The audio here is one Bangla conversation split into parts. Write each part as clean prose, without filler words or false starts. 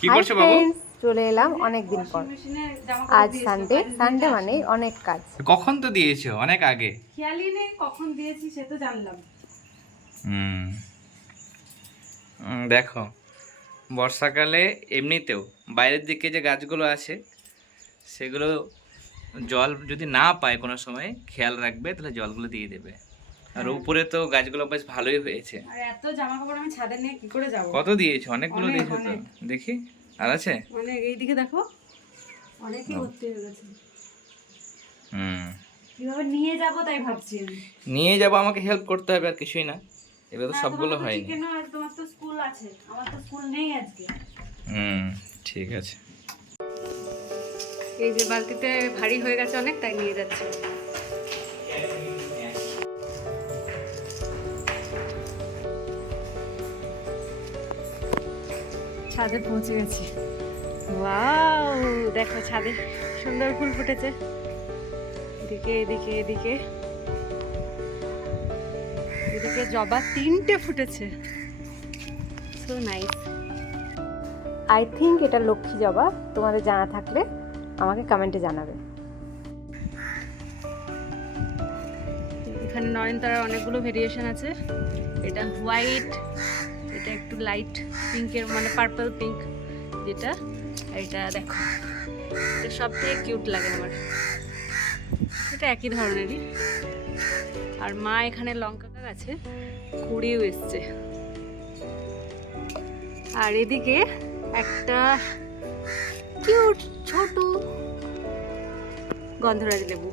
কি করছো বাবু? চলে এলাম অনেক দিন পর। আজ সানডে, সানডে মানে অনেক কাজ। কখন তো দিয়েছো? অনেক আগে। খেয়ালই নেই কখন দিয়েছি, সে তো জানলাম। হুম দেখো, বর্ষাকালে এমনিতেও বাইরের দিকে যে গাছগুলো আছে সেগুলো জল যদি না পায় কোনো সময় খেয়াল রাখবে, তাহলে জলগুলো দিয়ে দেবে। আর উপরে তো গাছগুলো বেশ ভালোই হয়েছে। আর এত জামা কাপড় আমি ছাদে নিয়ে কি করে যাব? কত দিয়েছো? অনেকগুলো দিয়েছো তো। দেখি আর আছে অনেক, এইদিকে দেখো অনেকই ভর্তি হয়ে গেছে। হুম কিভাবে নিয়ে যাব তাই ভাবছি আমি। নিয়ে যাবো, আমাকে হেল্প করতে হবে, আর কিছুই না। এবার তো সবগুলো হয়নি। তোমার তো স্কুল আছে, আমার তো স্কুল নেই আজকে। ঠিক আছে। এই যে বালতিতে ভারী হয়ে গেছে অনেক, তাই নিয়ে যাচ্ছি। ছাদে পৌঁছে গেছি। ওয়াও, দেখো ছাদে সুন্দর ফুল ফুটেছে। এদিকে এদিকে এদিকে এদিকে জবা 3টে ফুটেছে। So nice. আই থিঙ্ক এটা লক্ষ্মী জবা। তোমাদের জানা থাকলে আমাকে কমেন্টে জানাবে। এখানে নয়নতারার অনেকগুলো ভেরিয়েশন আছে। এটা হোয়াইট, এটা একটু লাইট পিঙ্কের, মানে পার্পল পিঙ্ক যেটা। এটা দেখো, এটা সব থেকে কিউট লাগে আমার। এটা একই ধরনেরই। আর মা এখানে লঙ্কা গাছে কুড়িয়েও এসছে। আর এদিকে একটা কিউট ছোট গন্ধরাজ লেবু।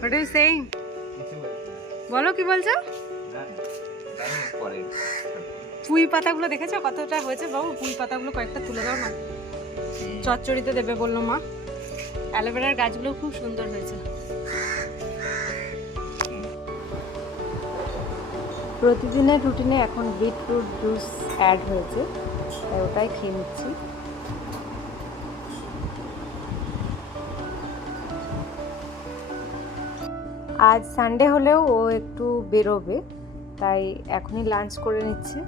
What are you saying? বলো, কি বলছো? পুঁই পাতাগুলো দেখেছো কতটা হয়েছে বাবু? পুঁই পাতাগুলো কয়েকটা তুলে দাও না, চচ্চড়িতে দেবে বললো মা। অ্যালোভেরার গাছগুলো খুব সুন্দর হয়েছে। প্রতিদিনের রুটিনে এখন বিটরুট জুস অ্যাড হয়েছে, তাই ওটাই খেয়ে নিচ্ছি। আজ সানডে হলেও ও একটু বেরোবে, তাই এখনই লাঞ্চ করে নিচ্ছে।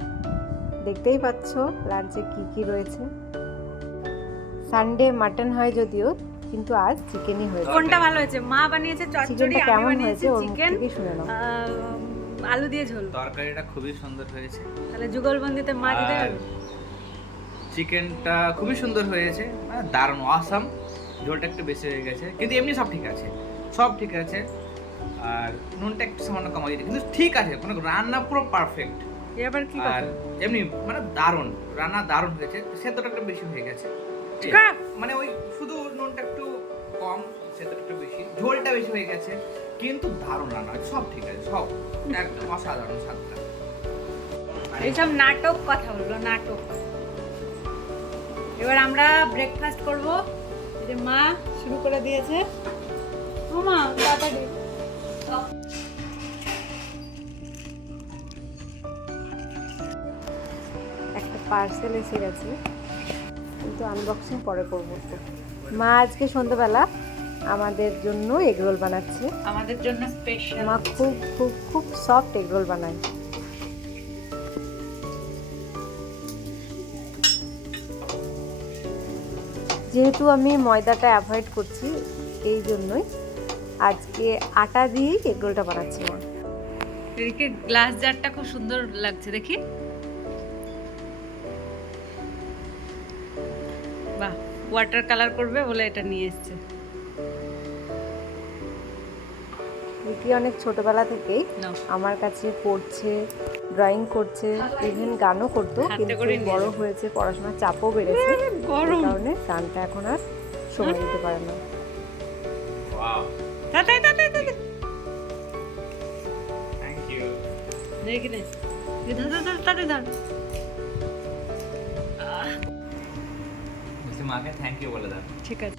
দেখতেই পাচ্ছ লাঞ্চে কি কি রয়েছে। সানডে মাটন হয় যদিও, কিন্তু আজ চিকেনই হয়েছে। কোনটা ভালো হয়েছে? মা বানিয়েছে চচ্চড়ি, আমি বানিয়েছি চিকেন আলু দিয়ে ঝোল। তরকারিটা খুবই সুন্দর হয়েছে। তাহলে যুগলবন্দিতে মা দিতে গেল। চিকেনটা খুবই সুন্দর হয়েছে, দারুণ অসাম। ঝোলটা একটু বেশি হয়ে গেছে, কিন্তু এমনি সব ঠিক আছে, সব ঠিক আছে। আর নুনটা একটু সামান্য কমাই দিয়েছে, কিন্তু ঠিক আছে, কোনো রান্না পুরো পারফেক্ট। এবার কি আর এমনি মানে দারুণ রান্না, দারুণ হয়েছে। সেদ্ধটা একটু বেশি হয়ে গেছে, মানে ওই শুধু নুনটা একটু কম, সেদ্ধটা একটু বেশি, ঝোলটা বেশি হয়ে গেছে, কিন্তু দারুণ রান্না হয়েছে, সব ঠিক আছে, সব একদম অসাধারণ স্বাদটা। এইসব নাটক কথা বললো, নাটক। এবার আমরা ব্রেকফাস্ট করব। এই যে মা শুরু করে দিয়েছে। ও মা, তাড়াতাড়ি। একটা পার্সেল এসে গেছে, কিন্তু আনবক্সিং পরে করবো। মা আজকে সন্ধ্যাবেলা আমাদের জন্য এগরোল বানাচ্ছে। আমাদের জন্য স্পেশাল। মা খুব খুব খুব সফট এগরোল বানায়। যেহেতু আমি ময়দাটা অ্যাভয়েড করছি, এই জন্যই আজকে আটা দিয়েই এগরোলটা বানাচ্ছি মা। এদিকে গ্লাস জারটা খুব সুন্দর লাগছে, দেখি। বাহ, ওয়াটার কালার করবে বলে এটা নিয়ে এসেছে। রিকি অনেক ছোটবেলা থেকেই আমার কাছে পড়ছে, ড্রয়িং করছে, ইভেন গানও করতো, কিন্তু বড় হয়েছে, পড়াশোনার চাপও বেড়েছে, এই কারণে গানটা এখন আর সময় দিতে পারে না। মাকে থ্যাংক ইউ বলে দাও। ঠিক আছে।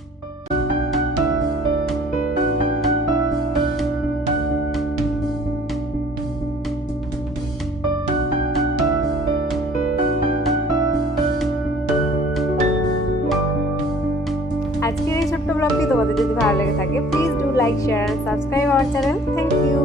আজকের এই ছোট্ট ব্লগটি তোমাদের যদি ভালো লেগে থাকে, please do like, share and subscribe our channel. Thank you.